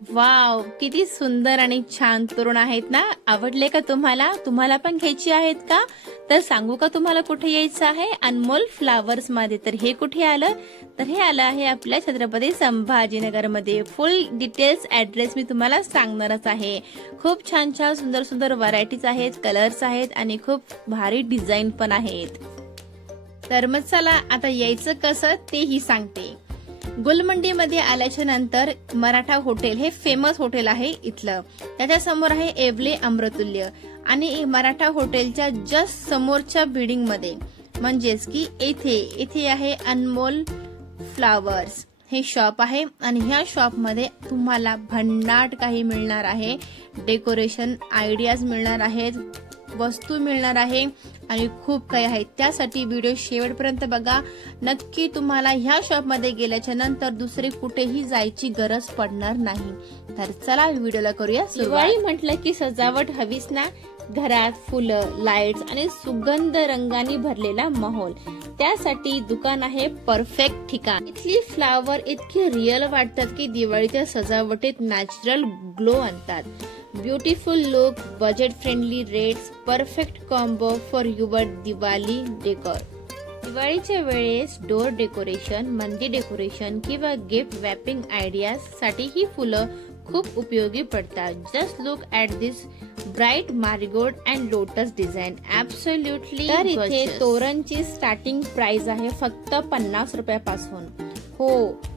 Wow, किती सुंदर आणि छान तोरण आहेत ना. आवडले का तुम्हाला? तुम्हाला पण घ्यायची आहेत का? तर सांगू का तुम्हाला कुठे यायचं आहे? अनमोल फ्लावर्स मध्ये. तर हे कुठे आलं? तर हे आलं आहे आपल्या छत्रपती संभाजीनगर मध्ये. फुल डिटेल्स ऍड्रेस मी तुम्हाला सांगणारच आहे. खूप छान छान सुंदर सुंदर व्हरायटीज आहेत, कलर्स आहेत आणि खूप भारी डिझाईन पण आहेत. तर मग चला आता यायचं कसं तेही सांगते. गुलमंडीमध्ये आल्याच्या नंतर मराठा हॉटेल हे फेमस हॉटेल आहे इथलं. त्याच्या समोर आहे एवले अमृतुल्य आणि मराठा हॉटेलच्या जस्ट समोरच्या बिल्डिंग मध्ये म्हणजेच की इथे आहे अनमोल फ्लावर्स हे शॉप आहे. आणि ह्या शॉप मध्ये तुम्हाला भन्नाट काही मिळणार आहे. डेकोरेशन आयडियाज मिळणार आहेत, वस्तू मिळणार आहे आणि खूप काही आहे. त्यासाठी व्हिडिओ शेवटपर्यंत बघा. नक्की तुम्हाला ह्या शॉप मध्ये गेल्याच्या नंतर दुसरे कुठेही जायची गरज पडणार नाही. तर चला व्हिडिओला करूया सुरुवात. दिवाळी म्हटलं की सजावट हवीच ना. घरात फुलं, लाईट्स आणि सुगंध रंगांनी भरलेला माहोल. त्यासाठी दुकान आहे परफेक्ट ठिकाण. इथली फ्लावर इतकी रिअल वाटतात की दिवाळीच्या सजावटीत नॅचरल ग्लो आणतात. Beautiful look, budget friendly rates, perfect combo for your Diwali decor. दिवाळीच्या वेळेस डोर डेकोरेशन, मंदिर डेकोरेशन किंवा गिफ्ट वॅपिंग आयडियाज साठी ही फुलं खूप उपयोगी पडतात. Just look at this bright marigold and lotus design. Absolutely. तर इथे तोरणची स्टार्टिंग प्राइस आहे फक्त 50 रुपयापासून. हो,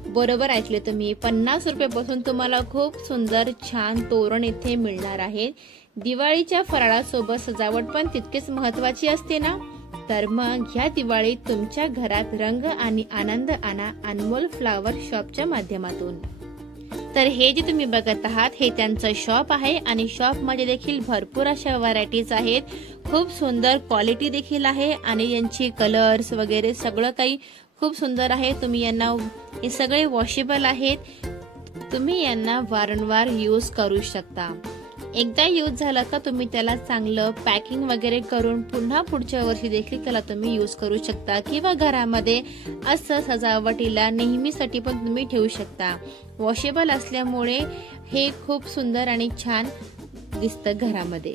बरोबर ऐकले तुम्ही. 50 रुपयापासून तुम्हाला खूप सुंदर छान तोरण इथे मिळणार आहे. दिवाळीच्या फराळासोबत सजावट पण तितकीच महत्वाची असते ना. तर मग ह्या दिवाळीत तुमच्या घरात रंग आणि आनंद आणा अनमोल फ्लावर शॉपच्या माध्यमातून. तर हे जे तुम्ही बघत आहात हे त्यांचं शॉप आहे आणि शॉप मध्ये देखील भरपूर अशा व्हरायटीज आहेत. खूप सुंदर क्वालिटी देखील आहे आणि यांची कलर्स वगैरे सगळं काही खूप सुंदर आहे. तुम्ही यांना, हे सगळे वॉशेबल आहेत. तुम्ही यांना वारंवार यूज करू शकता. एकदा यूज झाला का तुम्ही त्याला चांगलं पॅकिंग वगैरे करून पुन्हा पुढच्या वर्षी देखील त्याला तुम्ही यूज करू शकता किंवा घरामध्ये असं सजावटीला नेहमीसाठी पण तुम्ही ठेवू शकता. वॉशेबल असल्यामुळे हे खूप सुंदर आणि छान दिसतं घरामध्ये.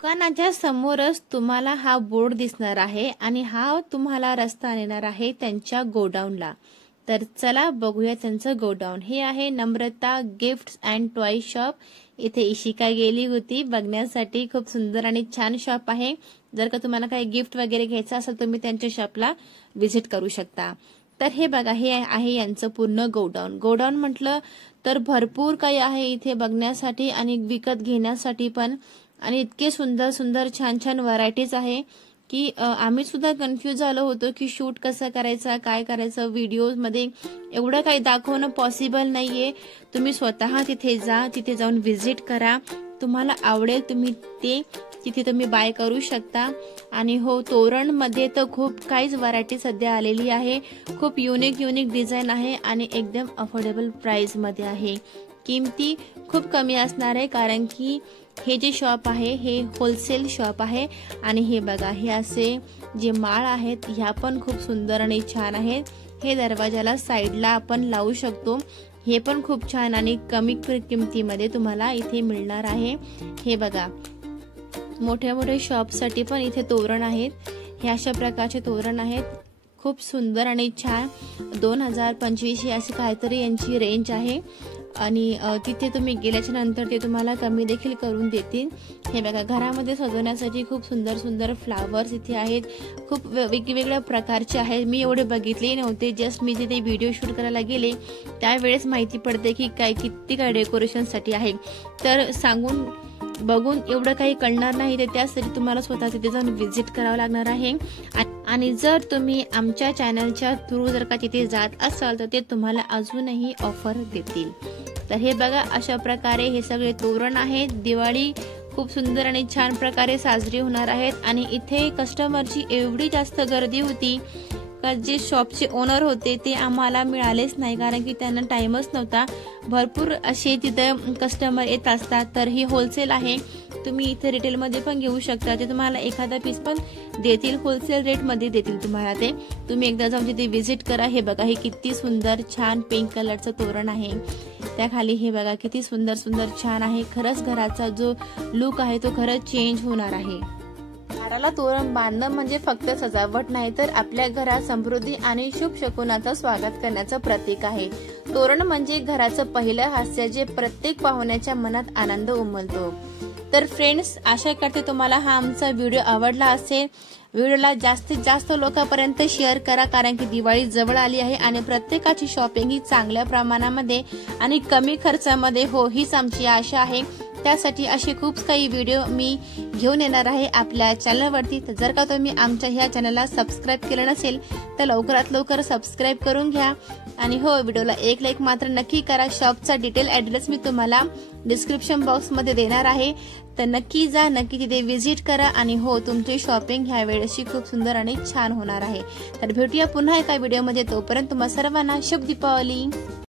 दुकानाच्या समोरच तुम्हाला हा बोर्ड दिसणार आहे आणि हा तुम्हाला रस्ता नेणार आहे त्यांच्या गोडाऊनला. तर चला बघूया त्यांचं गोडाऊन. हे आहे नम्रता गिफ्ट्स अँड टॉय शॉप. इथे इशिका गेली होती बघण्यासाठी. खूप सुंदर आणि छान शॉप आहे. जर का तुम्हाला काही गिफ्ट वगैरे घ्यायचं असेल तुम्ही त्यांच्या शॉपला व्हिजिट करू शकता. तर हे बघा, हे आहे यांचं पूर्ण गोडाऊन. गोडाऊन म्हटलं तर भरपूर काही आहे इथे बघण्यासाठी आणि विकत घेण्यासाठी पण. आणि इतके सुंदर सुंदर छान छान व्हरायटीज आहे की आम्ही सुद्धा कन्फ्यूज झालो होतो की शूट कसं करायचं, काय करायचं. व्हिडिओ मध्ये एवढं काही दाखवणं पॉसिबल नाहीये. तुम्ही स्वतः तिथे जा, तिथे जाऊन व्हिजिट करा. तुम्हाला आवडेल तुम्ही ते तिथे तुम्ही बाय करू शकता. आणि हो, तोरण मध्ये तर खूप काहीच व्हरायटी सध्या आलेली आहे. खूप युनिक डिझाईन आहे आणि एकदम अफोर्डेबल प्राइस मध्ये आहे. किमती खूप कमी असणार आहे कारण की हे जे शॉप आहे हे होलसेल शॉप आहे. आणि हे बघा, हे असे जे माळ आहेत ह्या पण खूप सुंदर आणि छान आहेत. हे दरवाजाला साईडला आपण लावू शकतो. हे पण खूप छान आणि कमी किमतीमध्ये तुम्हाला इथे मिळणार आहे. हे बघा, मोठ्या मोठ्या शॉपसाठी पण इथे तोरण आहेत. हे अशा प्रकारचे तोरण आहेत. खूप सुंदर आणि छान. 2025 अशी काहीतरी यांची रेंज आहे. आणि तिथे तुम्ही गेल्याच्या नंतर ते तुम्हाला कमी देखील करून देतील। हे बघा, घरामध्ये सजवण्यासाठी खूप सुंदर सुंदर फ्लावर्स इथे आहेत, खूप वेगवेगळ्या प्रकारचे आहेत। मी एवढे बघितले नव्हते, जस्ट मी तिथे व्हिडिओ शूट करायला गेले त्यावेळेस माहिती पडते की किती काय डेकोरेशनसाठी आहे। तर सांगून बघून एवढं काही कळणार नाही, तर त्यासाठी तुम्हाला स्वतः तिथे जाऊन व्हिजिट करावं लागणार आहे। आणि जर तुम्ही आमच्या चॅनलच्या थ्रू जर का तिथे जात असाल तर ते तुम्हाला अजूनही ऑफर देतील। तर हे बघा, अशा प्रकारे हे सगळे तोरण आहेत। दिवाळी खूप सुंदर आणि छान प्रकारे साजरी होणार आहेत। आणि इथे कस्टमरची एवढी जास्त गर्दी होती का जे शॉपचे ओनर होते ते आम्हाला मिळालेच नाही, कारण की त्यांना टाइमच नव्हता। भरपूर असे तिथे कस्टमर येत असतात। तर ही होलसेल आहे, तुम्ही इथे रिटेल मध्ये पण घेऊ शकता, ते तुम्हाला एखादा पीस पण देतील, होलसेल रेट मध्ये देतील तुम्हाला ते। तुम्ही एकदा जाऊन तिथे व्हिजिट करा। हे बघा, हे किती सुंदर छान पिंक कलरचं तोरण आहे, त्याखाली हे बघा किती सुंदर सुंदर छान आहे। खरंच घराचा जो लुक आहे तो खरंच चेंज होणार आहे। झाडाला तोरण बांधणं म्हणजे फक्त सजावट नाही, तर आपल्या घरात समृद्धी आणि शुभ शकुनाचं स्वागत करण्याचं प्रतीक आहे। तोरण म्हणजे घराचं पहिलं हास्य, जे प्रत्येक पाहुण्याच्या मनात आनंद उमलतो। तर फ्रेंड्स, आशा करते तुम्हाला हा आमचा व्हिडिओ आवडला असेल। व्हिडिओला जास्तीत जास्त लोकांपर्यंत शेअर करा, कारण की दिवाळी जवळ आली आहे आणि प्रत्येकाची शॉपिंग ही चांगल्या प्रमाणामध्ये आणि कमी खर्चामध्ये हो, हीच आमची आशा आहे। त्यासाठी असे खूप काही व्हिडिओ मी घेऊन येणार आहे आपल्या चॅनलवरती। तर जर का तुम्ही आमच्या ह्या चॅनलला सबस्क्राईब केलं नसेल तर लवकरात लवकर सबस्क्राईब करून घ्या। आणि हो, व्हिडिओला एक लाईक मात्र नक्की करा। शॉपचा डिटेल ऍड्रेस मी तुम्हाला डिस्क्रिप्शन बॉक्स मध्ये देणार आहे, तर नक्की जा, नक्की तिथे व्हिजिट करा। आणि हो, तुमची शॉपिंग ह्या वेळेशी खूप सुंदर आणि छान होणार आहे। तर भेटूया पुन्हा एका व्हिडिओमध्ये, तोपर्यंत तुम्हा सर्वांना शुभ दीपावली।